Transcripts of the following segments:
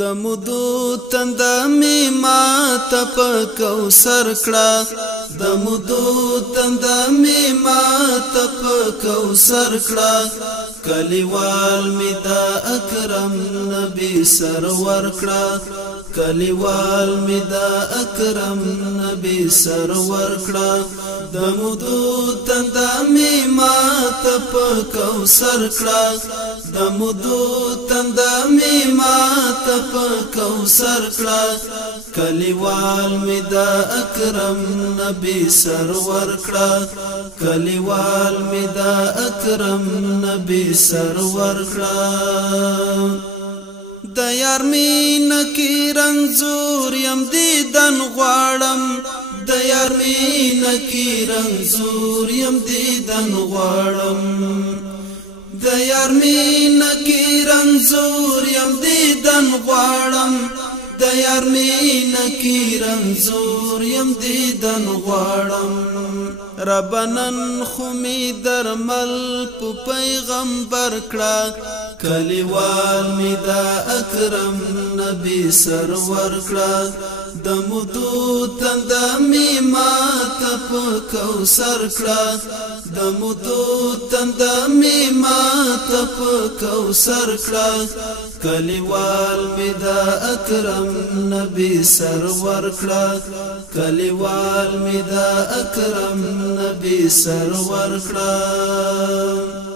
د مودو تنده می ماته په کوثر کړه د مودو تنده می ماته په کوثر کړه کلیوال می د اکرم نبی سرور کړه کلیوال می د اکرم نبی سرور کړه د مودو تنده می ماته په کوثر کړه د مودو تنده می ماته په کوثر کړه کلیوال می د اکرم نبی سرور کړه کلیوال می د اکرم نبی سرور کړه د یار مینه کی رنزور یم دیدن غواړم د یار مینه کی رنزور یم دیدن غواړم د یار مینه کی رنزور یم دیدن غواړم د یار مینه کی رنزور یم دیدن غواړم ربنن خو می درمل په پیغمبر کړه کلیوال می د اکرم نبی سرور کړه د مودو تنده می ماته په کوثر کړه د مودو تنده می ماته په کوثر کړه کلیوال می د اکرم نبی سرور کړه کلیوال می د اکرم نبی سرور کړه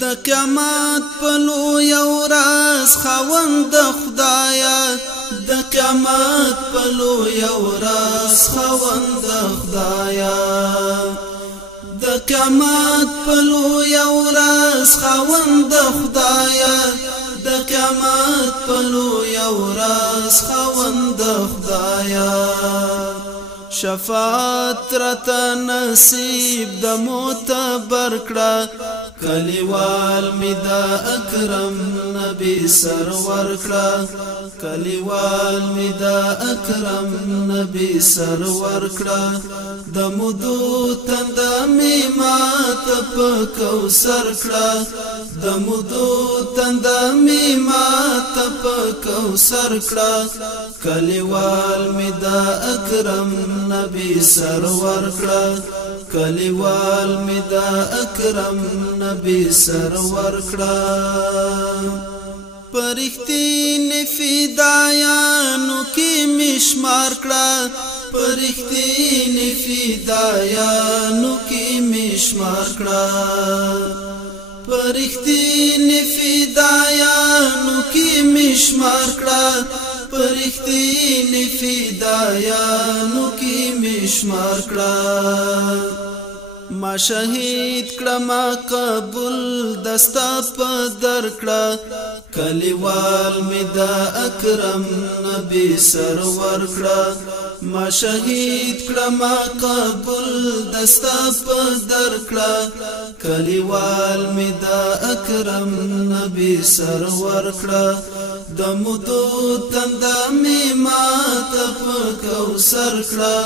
د قیامت په لوی ورځ خاوند خدایا د قیامت په لوی ورځ خاوند خدایا د قیامت په لوی ورځ خاوند خدایا د قیامت په لوی ورځ خاوند خدایا شفاعت رته نصیب د معتبر کړه کلیوال می د اکرم نبی سرور کړه کلیوال می د اکرم نبی سرور کړه د مودو تنده می ماته په کوثر کړه د مودو تنده می ماته په کوثر کړه کلیوال می د اکرم نبی سرور کړه کلیوال می د اکرم نبی سرور کړه پرختینی فدایانو کی مشمار کړه پرختینی فدایانو کی مشمار کړه پرختینی فدایانو کی مشمار کړه پرختینی فدایانو کی مشمار کړه ما شهید کړه ما قبول دستا په در کړه کلیوال می د اکرم نبی سرور کړه ما شهید کړه ما قبول دستا په در کړه کلیوال می د اکرم نبی سرور کړه د مودو تنده می ماته په کوثر کړه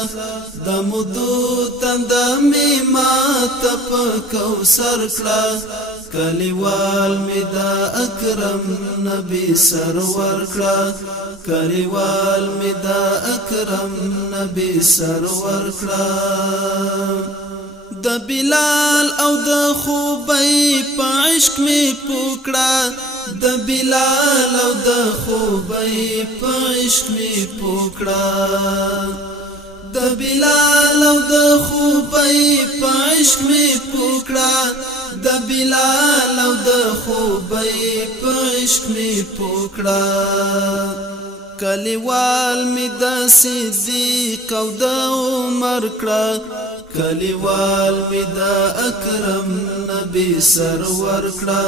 د مودو تنده می ماته په کوثر کړه کلیوال می د اکرم نبی سرور کړه کلیوال می د اکرم نبی سرور کړه د بلال او د خوبی په عشق می پوکړه د بلال او د خوبی په عشق می پوکړه د بلال او د خوبی په عشق می پوکړه د بلال او د خوبی په عشق می پوکړه کلیوال می د صدیق او د عمر کړه کلیوال می د اکرم نبی سرور کړه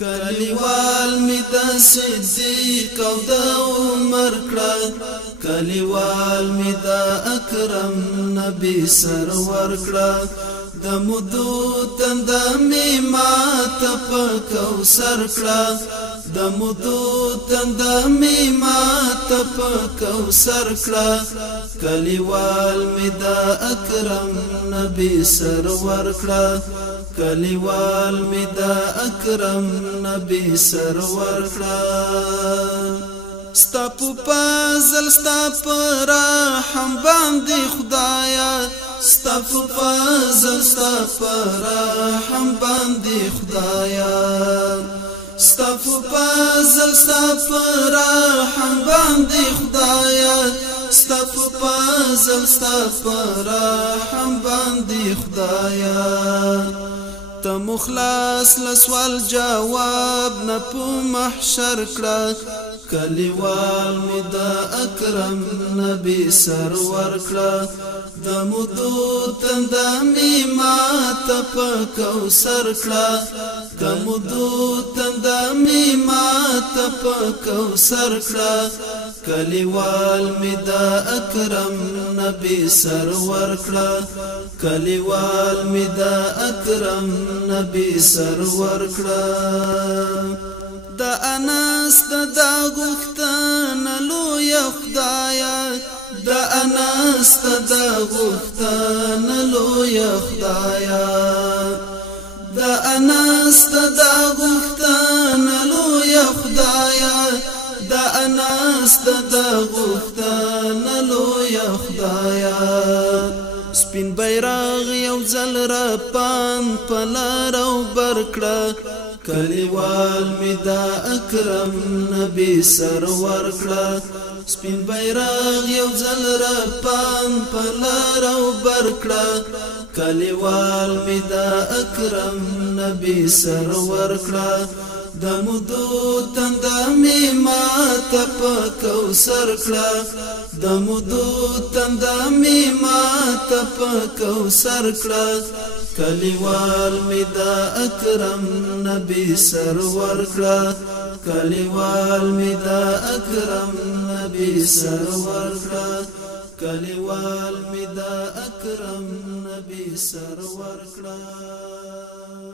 کلیوال می د صدیق او د عمر کړه کلیوال می د اکرم نبی سرور کړه د مودو تنده می ماته په کوثر کړه د مودو تنده می ماته په کوثر کړه کلیوال می د اکرم نبی سرور کړه کلیوال می د اکرم نبی سرور کړه ستا په فضل ستا په رحم باندې خدایا ستا په فضل ستا په رحم باندې خدایا ستا په فضل ستا په رحم باندې خدایا ستا په فضل ستا په رحم باندې خدایا ته مخلص لسوال جواب نه په محشر کړه کلیوال می د اکرم نبی سرور کړه د مودو تنده می ماته په کوثر کړه د مودو تنده می ماته په کوثر کړه کلیوال می د اکرم نبی سرور کړه کلیوال می د اکرم نبی سرور کړه د انس د غختنه لوی خدایا د انس د غختنه لوی خدایا د انس د غختنه لوی خدایا د انس د غختنه لوی خدایا سپین بیرغ یو ځل را پان پلارو برکړه کلیوال می دا اکرم نبی سرور کړه سپین بیرغ یو ځل را پان پلارو برکړه کلیوال می دا اکرم نبی سرور کړه د مودو تنده می ماته په کوثر کړه د مودو تنده می ماته په کوثر کړه کلیوال می دا اکرم نبی سرور کړه کلیوال می دا اکرم نبی سرور کړه کلیوال می دا اکرم نبی سرور کړه